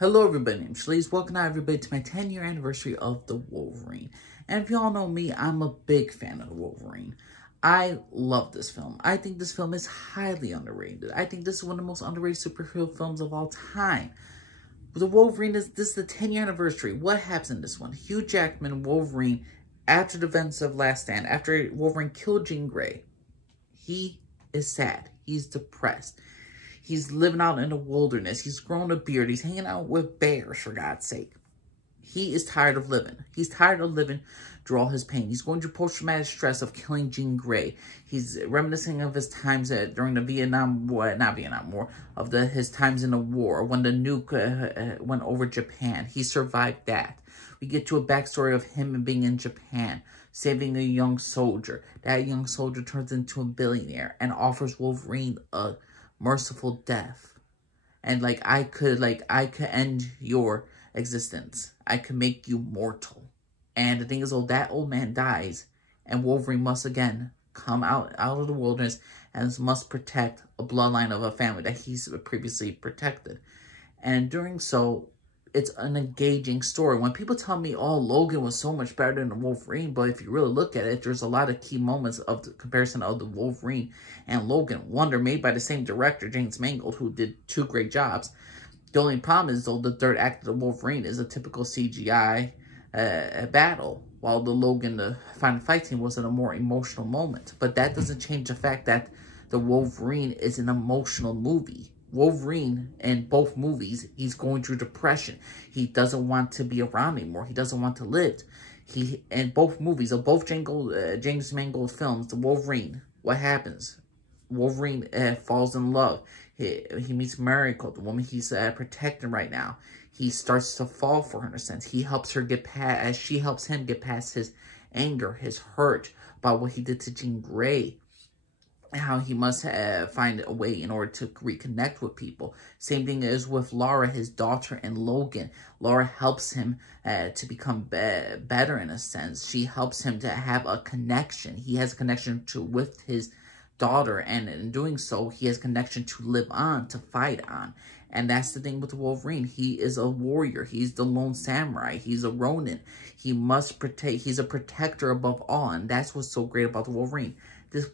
Hello everybody, I'm Shalees. Welcome everybody to my 10-year anniversary of the Wolverine. And if y'all know me, I'm a big fan of the Wolverine. I love this film. I think this film is highly underrated. I think this is one of the most underrated superhero films of all time. The Wolverine this is the 10-year anniversary. What happens in this one? Hugh Jackman, Wolverine, after the events of Last Stand, after Wolverine killed Jean Grey, he is sad. He's depressed. He's living out in the wilderness. He's grown a beard. He's hanging out with bears, for God's sake. He is tired of living. He's tired of living through all his pain. He's going through post-traumatic stress of killing Jean Grey. He's reminiscing of his times during the Vietnam War, not Vietnam War, of his times in the war, when the nuke went over Japan. He survived that. We get to a backstory of him being in Japan, saving a young soldier. That young soldier turns into a billionaire and offers Wolverine a merciful death. And I could end your existence. I could make you mortal. And the thing is, that old man dies, and Wolverine must again come out of the wilderness and must protect a bloodline of a family that he's previously protected. And in doing so, it's an engaging story. When people tell me, oh, Logan was so much better than the Wolverine, but if you really look at it, there's a lot of key moments of the comparison of the Wolverine and Logan. One, they're made by the same director, James Mangold, who did two great jobs. The only problem is, though, the third act of the Wolverine is a typical CGI battle, while the Logan, the final fight scene, was in a more emotional moment. But that doesn't change the fact that the Wolverine is an emotional movie. Wolverine, in both movies, he's going through depression. He doesn't want to be around anymore. He doesn't want to live. In both movies, of both James Mangold films, the Wolverine, what happens? Wolverine falls in love. He meets Mariko, the woman he's protecting right now. He starts to fall for her in a sense. He helps her get past, as she helps him get past his anger, his hurt about what he did to Jean Grey. How he must find a way in order to reconnect with people. Same thing is with Laura, his daughter, and Logan. Laura helps him to become better in a sense. She helps him to have a connection. He has a connection with his daughter, and in doing so, he has a connection to live on, to fight on. And that's the thing with the Wolverine. He is a warrior. He's the lone samurai. He's a Ronin. He must protect. He's a protector above all, and that's what's so great about the Wolverine. This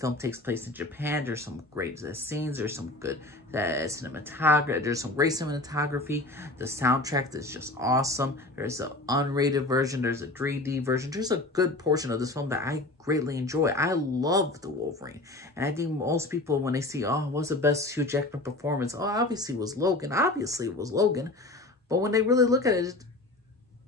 film takes place in Japan. There's some great scenes. There's some good cinematography. There's some great cinematography. The soundtrack is just awesome. There's an unrated version. There's a 3D version. There's a good portion of this film that I greatly enjoy. I love the Wolverine. And I think most people, when they see, oh, what's the best Hugh Jackman performance? Oh, obviously it was Logan. Obviously it was Logan. But when they really look at it,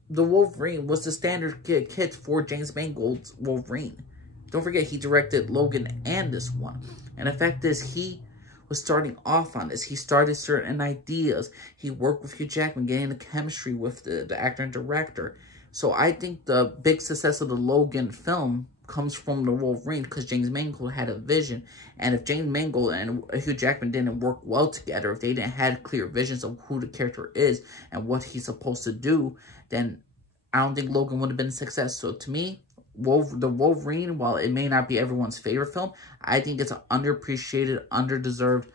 the Wolverine was the standard kit for James Mangold's Wolverine. Don't forget, he directed Logan and this one. And the fact is, he was starting off on this. He started certain ideas. He worked with Hugh Jackman, getting the chemistry with the actor and director. So I think the big success of the Logan film comes from the Wolverine, because James Mangold had a vision. And if James Mangold and Hugh Jackman didn't work well together, if they didn't have clear visions of who the character is and what he's supposed to do, then I don't think Logan would have been a success. So to me, the Wolverine, while it may not be everyone's favorite film, I think it's an underappreciated, underdeserved,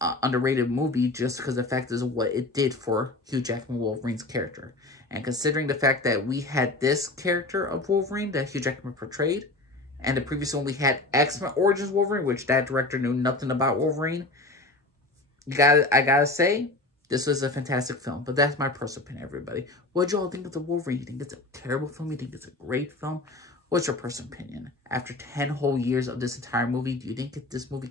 underrated movie, just because the fact is what it did for Hugh Jackman Wolverine's character. And considering the fact that we had this character of Wolverine that Hugh Jackman portrayed, and the previous one we had X-Men Origins Wolverine, which that director knew nothing about Wolverine, I gotta say, this was a fantastic film. But that's my personal opinion, everybody. What do y'all think of the Wolverine? You think it's a terrible film? You think it's a great film? What's your personal opinion? After 10 whole years of this entire movie, do you think this movie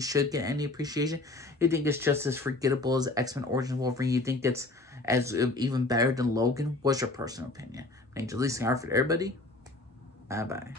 should get any appreciation? You think it's just as forgettable as X-Men Origins Wolverine? You think it's as even better than Logan? What's your personal opinion? My name's Elise, and for everybody, bye-bye.